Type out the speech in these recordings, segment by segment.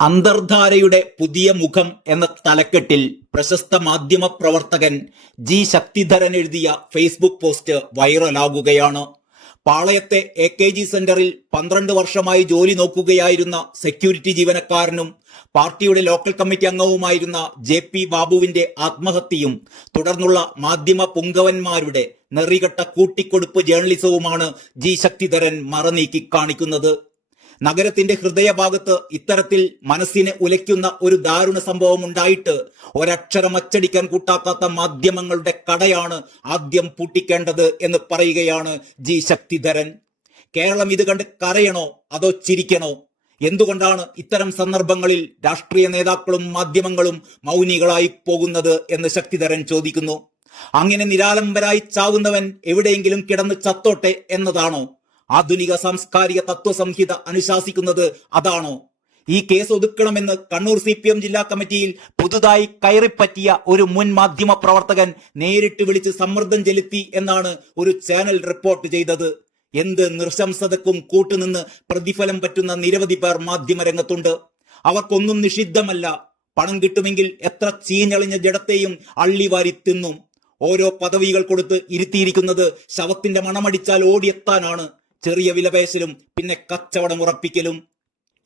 അന്തർധാരയുടെ പുതിയ മുഖം എന്ന തലക്കെട്ടിൽ പ്രശസ്ത മാധ്യമ പ്രവർത്തകൻ ജി ശക്തിധരൻ എഴുതിയ ഫേസ്ബുക്ക് പോസ്റ്റ് വൈറലാകുകയാണ്. പാളയത്തെ എ കെ ജി സെന്ററിൽ പന്ത്രണ്ട് വർഷമായി ജോലി നോക്കുകയായിരുന്ന സെക്യൂരിറ്റി ജീവനക്കാരനും പാർട്ടിയുടെ ലോക്കൽ കമ്മിറ്റി അംഗവുമായിരുന്ന ജെ പി ബാബുവിന്റെ ആത്മഹത്യയും തുടർന്നുള്ള മാധ്യമ പുങ്കവന്മാരുടെ നെറികെട്ട കൂട്ടിക്കൊടുപ്പ് ജേർണലിസവുമാണ് ജി ശക്തിധരൻ മറനീക്കി കാണിക്കുന്നത്. നഗരത്തിന്റെ ഹൃദയഭാഗത്ത് ഇത്തരത്തിൽ മനസ്സിനെ ഉലയ്ക്കുന്ന ഒരു ദാരുണ സംഭവം ഉണ്ടായിട്ട് ഒരക്ഷരം അച്ചടിക്കാൻ കൂട്ടാക്കാത്ത മാധ്യമങ്ങളുടെ കടയാണ് ആദ്യം പൂട്ടിക്കേണ്ടത് എന്ന് പറയുകയാണ് ജി ശക്തിധരൻ. കേരളം ഇത് കണ്ട് കരയണോ? അതോ ചിരിക്കണോ? എന്തുകൊണ്ടാണ് ഇത്തരം സന്ദർഭങ്ങളിൽ രാഷ്ട്രീയ നേതാക്കളും മാധ്യമങ്ങളും മൗനികളായി പോകുന്നത് എന്ന് ശക്തിധരൻ ചോദിക്കുന്നു. അങ്ങനെ നിരാലംബരായി ചാവുന്നവൻ എവിടെയെങ്കിലും കിടന്ന് ചത്തോട്ടെ എന്നതാണോ? ആധുനിക സാംസ്കാരിക തത്വസംഹിത അനുശാസിക്കുന്നത് അതാണോ? ഈ കേസ് ഒതുക്കണമെന്ന് കണ്ണൂർ സി പി എം ജില്ലാ കമ്മിറ്റിയിൽ പുതുതായി കയറിപ്പറ്റിയ ഒരു മുൻ മാധ്യമ പ്രവർത്തകൻ നേരിട്ട് വിളിച്ച് സമ്മർദ്ദം ചെലുത്തി എന്നാണ് ഒരു ചാനൽ റിപ്പോർട്ട് ചെയ്തത്. എന്ത് നിർശംസതക്കും കൂട്ടുനിന്ന് പ്രതിഫലം പറ്റുന്ന നിരവധി പേർ മാധ്യമരംഗത്തുണ്ട് അവർക്കൊന്നും നിഷിദ്ധമല്ല. പണം കിട്ടുമെങ്കിൽ എത്ര ചീഞ്ഞളിഞ്ഞ ജഡത്തെയും അള്ളിവാരി തിന്നും. ഓരോ പദവികൾ കൊടുത്ത് ഇരുത്തിയിരിക്കുന്നത് ശവത്തിന്റെ മണമടിച്ചാൽ ഓടിയെത്താനാണ്. ചെറിയ വിലപേശലും പിന്നെ കച്ചവടം ഉറപ്പിക്കലും.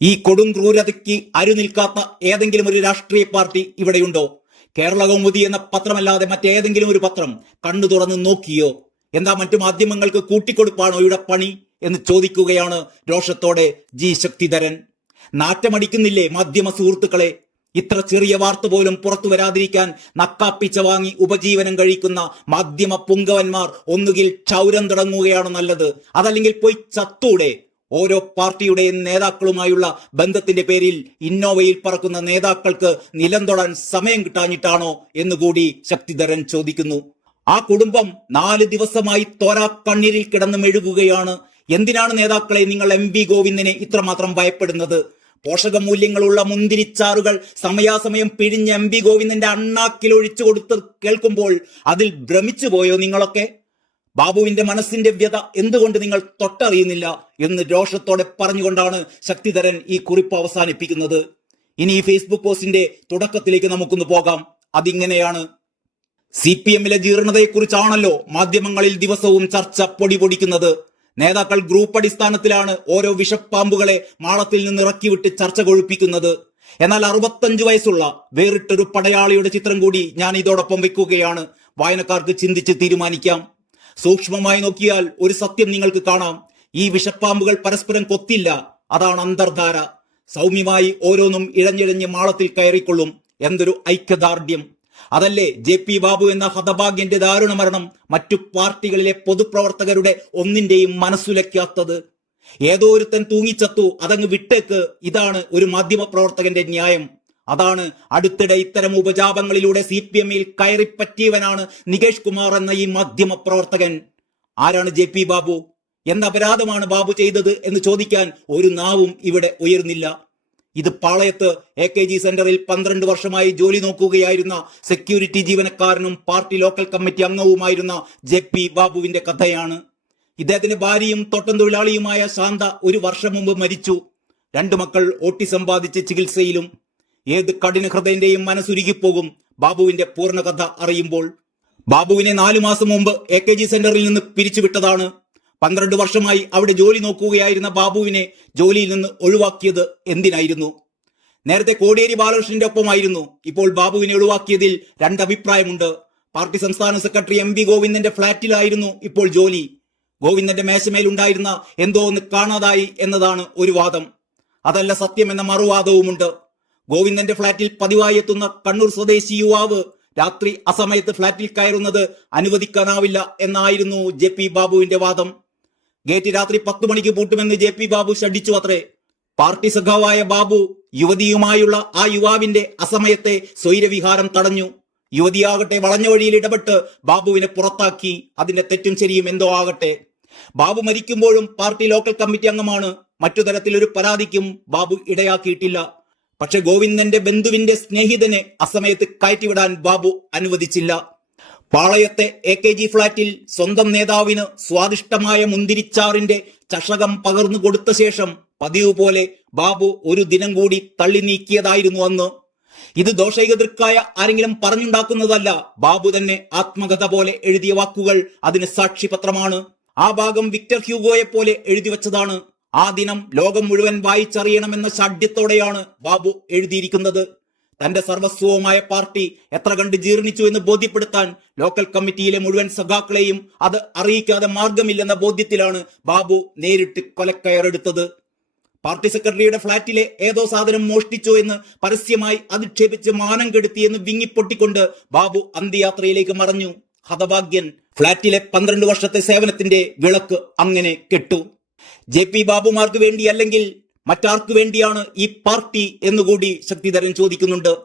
ഈ കൊടും ക്രൂരതയ്ക്ക് അരുനിൽക്കാത്ത ഏതെങ്കിലും ഒരു രാഷ്ട്രീയ പാർട്ടി ഇവിടെയുണ്ടോ? കേരള കൗമുദി എന്ന പത്രമല്ലാതെ മറ്റേതെങ്കിലും ഒരു പത്രം കണ്ണു തുറന്ന് നോക്കിയോ? എന്താ മറ്റു മാധ്യമങ്ങൾക്ക് കൂട്ടിക്കൊടുപ്പാണോ ഇവിടെ പണി? എന്ന് ചോദിക്കുകയാണ് രോഷത്തോടെ ജി ശക്തിധരൻ. നാറ്റമടിക്കുന്നില്ലേ മാധ്യമ സുഹൃത്തുക്കളെ? ഇത്ര ചെറിയ വാർത്ത പോലും പുറത്തു വരാതിരിക്കാൻ നക്കാപ്പിച്ച വാങ്ങി ഉപജീവനം കഴിക്കുന്ന മാധ്യമ പുങ്കവന്മാർ ഒന്നുകിൽ ക്ഷൗരം തുടങ്ങുകയാണ് നല്ലത്. അതല്ലെങ്കിൽ പോയി ചത്തൂടെ. ഓരോ പാർട്ടിയുടെയും നേതാക്കളുമായുള്ള ബന്ധത്തിന്റെ പേരിൽ ഇന്നോവയിൽ പറക്കുന്ന നേതാക്കൾക്ക് നിലം തൊടാൻ സമയം കിട്ടാഞ്ഞിട്ടാണോ എന്നുകൂടി ശക്തിധരൻ ചോദിക്കുന്നു. ആ കുടുംബം നാല് ദിവസമായി തോരാ കണ്ണീരിൽ കിടന്നു മെഴുകുകയാണ്. എന്തിനാണ് നേതാക്കളെ നിങ്ങൾ എം വി ഗോവിന്ദനെ ഇത്രമാത്രം ഭയപ്പെടുന്നത്? പോഷകമൂല്യങ്ങളുള്ള മുന്തിരിച്ചാറുകൾ സമയാസമയം പിഴിഞ്ഞ് എം പി ഗോവിന്ദന്റെ അണ്ണാക്കിൽ ഒഴിച്ചു കൊടുത്ത് കേൾക്കുമ്പോൾ അതിൽ ഭ്രമിച്ചു പോയോ നിങ്ങളൊക്കെ? ബാബുവിന്റെ മനസ്സിന്റെ വ്യത എന്തുകൊണ്ട് നിങ്ങൾ തൊട്ടറിയുന്നില്ല എന്ന് രോഷത്തോടെ പറഞ്ഞുകൊണ്ടാണ് ശക്തിധരൻ ഈ കുറിപ്പ് അവസാനിപ്പിക്കുന്നത്. ഇനി ഈ ഫേസ്ബുക്ക് പോസ്റ്റിന്റെ തുടക്കത്തിലേക്ക് നമുക്കൊന്ന് പോകാം. അതിങ്ങനെയാണ്. സി പി എമ്മിലെ ജീർണതയെക്കുറിച്ചാണല്ലോ മാധ്യമങ്ങളിൽ ദിവസവും ചർച്ച പൊടി പൊടിക്കുന്നത്. നേതാക്കൾ ഗ്രൂപ്പ് അടിസ്ഥാനത്തിലാണ് ഓരോ വിഷപ്പാമ്പുകളെ മാളത്തിൽ നിന്ന് ഇറക്കിവിട്ട് ചർച്ച കൊഴുപ്പിക്കുന്നത്. എന്നാൽ അറുപത്തഞ്ചു വയസ്സുള്ള വേറിട്ടൊരു പടയാളിയുടെ ചിത്രം കൂടി ഞാൻ ഇതോടൊപ്പം വെക്കുകയാണ്. വായനക്കാർക്ക് ചിന്തിച്ച് തീരുമാനിക്കാം. സൂക്ഷ്മമായി നോക്കിയാൽ ഒരു സത്യം നിങ്ങൾക്ക് കാണാം. ഈ വിഷപ്പാമ്പുകൾ പരസ്പരം കൊത്തില്ല. അതാണ് അന്തർധാര. സൗമ്യമായി ഓരോന്നും ഇഴഞ്ഞിഴഞ്ഞ് മാളത്തിൽ കയറിക്കൊള്ളും. എന്തൊരു ഐക്യദാർഢ്യം. അതല്ലേ ജെ പി ബാബു എന്ന ഹതഭാഗ്യന്റെ ദാരുണ മരണം മറ്റു പാർട്ടികളിലെ പൊതുപ്രവർത്തകരുടെ ഒന്നിന്റെയും മനസ്സുലയ്ക്കാത്തത് ഏതോ ഒരുത്തൻ തൂങ്ങിച്ചത്തു അതങ്ങ് വിട്ടേക്ക്. ഇതാണ് ഒരു മാധ്യമപ്രവർത്തകന്റെ ന്യായം. അതാണ് അടുത്തിടെ ഇത്തരം ഉപജാപങ്ങളിലൂടെ സി പി എമ്മിൽ കയറിപ്പറ്റിയവനാണ് നികേഷ് കുമാർ എന്ന ഈ മാധ്യമ പ്രവർത്തകൻ ആരാണ് ജെ പി ബാബു? എന്ന അപരാധമാണ് ബാബു ചെയ്തത് എന്ന് ചോദിക്കാൻ ഒരു നാവും ഇവിടെ ഉയർന്നില്ല. ഇത് പാളയത്ത് എ കെ ജി സെന്ററിൽ പന്ത്രണ്ട് വർഷമായി ജോലി നോക്കുകയായിരുന്ന സെക്യൂരിറ്റി ജീവനക്കാരനും പാർട്ടി ലോക്കൽ കമ്മിറ്റി അംഗവുമായിരുന്ന ജെ പി ബാബുവിന്റെ കഥയാണ്. ഇദ്ദേഹത്തിന്റെ ഭാര്യയും തോട്ടം തൊഴിലാളിയുമായ ശാന്ത ഒരു വർഷം മുമ്പ് മരിച്ചു. രണ്ടു മക്കൾ ഓട്ടിസം ബാധിച്ച് ചികിത്സയിലും ഏത് കഠിന ഹൃദയന്റെയും മനസ്സുരുകിപ്പോകും ബാബുവിന്റെ പൂർണ കഥ അറിയുമ്പോൾ. ബാബുവിനെ നാലു മാസം മുമ്പ് എ കെ ജി സെന്ററിൽ നിന്ന് പിരിച്ചുവിട്ടതാണ്. പന്ത്രണ്ട് വർഷമായി അവിടെ ജോലി നോക്കുകയായിരുന്ന ബാബുവിനെ ജോലിയിൽ നിന്ന് ഒഴിവാക്കിയത് എന്തിനായിരുന്നു? നേരത്തെ കോടിയേരി ബാലകൃഷ്ണന്റെ ഒപ്പമായിരുന്നു. ഇപ്പോൾ ബാബുവിനെ ഒഴിവാക്കിയതിൽ രണ്ടഭിപ്രായമുണ്ട്. പാർട്ടി സംസ്ഥാന സെക്രട്ടറി എം വി ഗോവിന്ദന്റെ ഫ്ളാറ്റിലായിരുന്നു ഇപ്പോൾ ജോലി. ഗോവിന്ദന്റെ മേശമേലുണ്ടായിരുന്ന എന്തോ ഒന്ന് കാണാതായി എന്നതാണ് ഒരു വാദം. അതല്ല സത്യം എന്ന മറുവാദവുമുണ്ട്. ഗോവിന്ദന്റെ ഫ്ളാറ്റിൽ പതിവായി എത്തുന്ന കണ്ണൂർ സ്വദേശി യുവാവ് രാത്രി അസമയത്ത് ഫ്ളാറ്റിൽ കയറുന്നത് അനുവദിക്കാനാവില്ല എന്നായിരുന്നു ജെ പി ബാബുവിന്റെ വാദം. ഗേറ്റ് രാത്രി പത്തു മണിക്ക് പൂട്ടുമെന്ന് ജെ പി ബാബു ഷഡിച്ചു അത്രേ. പാർട്ടി സഖാവായ ബാബു യുവതിയുമായുള്ള ആ യുവാവിന്റെ അസമയത്തെ സ്വൈരവിഹാരം തടഞ്ഞു. യുവതിയാകട്ടെ വളഞ്ഞ വഴിയിൽ ഇടപെട്ട് ബാബുവിനെ പുറത്താക്കി. അതിന്റെ തെറ്റും ശരിയും എന്തോ ആകട്ടെ. ബാബു മരിക്കുമ്പോഴും പാർട്ടി ലോക്കൽ കമ്മിറ്റി അംഗമാണ്. മറ്റു തരത്തിലൊരു പരാതിക്കും ബാബു ഇടയാക്കിയിട്ടില്ല. പക്ഷെ ഗോവിന്ദന്റെ ബന്ധുവിന്റെ സ്നേഹിതനെ അസമയത്ത് കയറ്റിവിടാൻ ബാബു അനുവദിച്ചില്ല. പാളയത്തെ എ കെ ജി ഫ്ളാറ്റിൽ സ്വന്തം നേതാവിന് സ്വാദിഷ്ടമായ മുന്തിരിച്ചാറിന്റെ ചഷകം പകർന്നു കൊടുത്ത ശേഷം പതിവ് പോലെ ബാബു ഒരു ദിനം കൂടി തള്ളി നീക്കിയതായിരുന്നു അന്ന്. ഇത് ദോഷൈകതൃക്കായ ആരെങ്കിലും പറഞ്ഞുണ്ടാക്കുന്നതല്ല. ബാബു തന്നെ ആത്മകഥ പോലെ എഴുതിയ വാക്കുകൾ അതിന് സാക്ഷിപത്രമാണ്. ആ ഭാഗം വിക്ടർ ഹ്യൂഗോയെ പോലെ എഴുതി വച്ചതാണ്. ആ ദിനം ലോകം മുഴുവൻ വായിച്ചറിയണമെന്ന ഷാഢ്യത്തോടെയാണ് ബാബു എഴുതിയിരിക്കുന്നത്. തന്റെ സർവസ്വവുമായ പാർട്ടി എത്ര കണ്ട് ജീർണിച്ചു എന്ന് ബോധ്യപ്പെടുത്താൻ ലോക്കൽ കമ്മിറ്റിയിലെ മുഴുവൻ സഖാക്കളെയും അത് അറിയിക്കാതെ മാർഗമില്ലെന്ന ബോധ്യത്തിലാണ് ബാബു നേരിട്ട് കൊലക്കയറെടുത്തത്. പാർട്ടി സെക്രട്ടറിയുടെ ഫ്ളാറ്റിലെ ഏതോ സാധനം മോഷ്ടിച്ചു എന്ന് പരസ്യമായി അധിക്ഷേപിച്ച് മാനം കെടുത്തി എന്ന് വിങ്ങിപ്പൊട്ടിക്കൊണ്ട് ബാബു അന്ത്യയാത്രയിലേക്ക് മറഞ്ഞു. ഹതഭാഗ്യൻ ഫ്ളാറ്റിലെ പന്ത്രണ്ട് വർഷത്തെ സേവനത്തിന്റെ വിളക്ക് അങ്ങനെ കെട്ടു. ജെ പി ബാബുമാർക്ക് വേണ്ടി അല്ലെങ്കിൽ മറ്റാർക്കു വേണ്ടിയാണ് ഈ പാർട്ടി എന്നുകൂടി ശക്തിധരൻ ചോദിക്കുന്നുണ്ട്.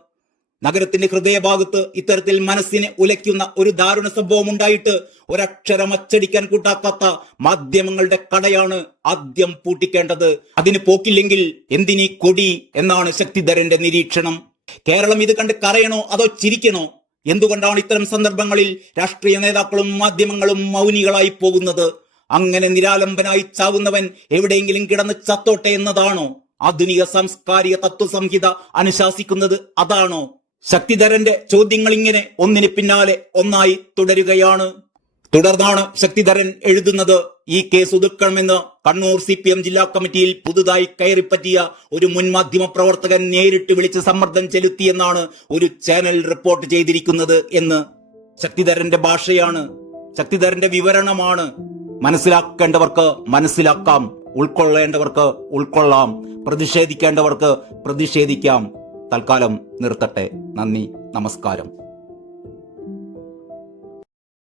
നഗരത്തിന്റെ ഹൃദയഭാഗത്ത് ഇത്തരത്തിൽ മനസ്സിനെ ഉലയ്ക്കുന്ന ഒരു ദാരുണ സംഭവം ഉണ്ടായിട്ട് ഒരക്ഷരം അച്ചടിക്കാൻ കൂട്ടാക്കാത്ത മാധ്യമങ്ങളുടെ കടയാണ് ആദ്യം പൂട്ടിക്കേണ്ടത്. അതിന് പോക്കില്ലെങ്കിൽ എന്തിനീ കൊടി എന്നാണ് ശക്തിധരന്റെ നിരീക്ഷണം. കേരളം ഇത് കണ്ട് കരയണോ അതോ ചിരിക്കണോ? എന്തുകൊണ്ടാണ് ഇത്തരം സന്ദർഭങ്ങളിൽ രാഷ്ട്രീയ നേതാക്കളും മാധ്യമങ്ങളും മൗനികളായി പോകുന്നത്? അങ്ങനെ നിരാലംബനായി ചാവുന്നവൻ എവിടെയെങ്കിലും കിടന്ന് ചത്തോട്ടെ എന്നതാണോ? ആധുനിക സാംസ്കാരിക തത്വസംഹിത അനുശാസിക്കുന്നത് അതാണോ? ശക്തിധരന്റെ ചോദ്യങ്ങൾ ഇങ്ങനെ ഒന്നിന് പിന്നാലെ ഒന്നായി തുടരുകയാണ്. തുടർന്നാണ് ശക്തിധരൻ എഴുതുന്നത് ഈ കേസ് ഒതുക്കണമെന്ന് കണ്ണൂർ സി പി എം ജില്ലാ കമ്മിറ്റിയിൽ പുതുതായി കയറിപ്പറ്റിയ ഒരു മുൻ മാധ്യമ പ്രവർത്തകൻ നേരിട്ട് വിളിച്ച് സമ്മർദ്ദം ചെലുത്തിയെന്നാണ് ഒരു ചാനൽ റിപ്പോർട്ട് ചെയ്തിരിക്കുന്നത് എന്ന് ശക്തിധരന്റെ ഭാഷയാണ് ശക്തിധരന്റെ വിവരണമാണ്. മനസ്സിലാക്കേണ്ടവർക്ക് മനസ്സിലാക്കാം. ഉൾക്കൊള്ളേണ്ടവർക്ക് ഉൾക്കൊള്ളാം. പ്രതിഷേധിക്കേണ്ടവർക്ക് പ്രതിഷേധിക്കാം. തൽക്കാലം നിർത്തട്ടെ. നന്ദി. നമസ്കാരം.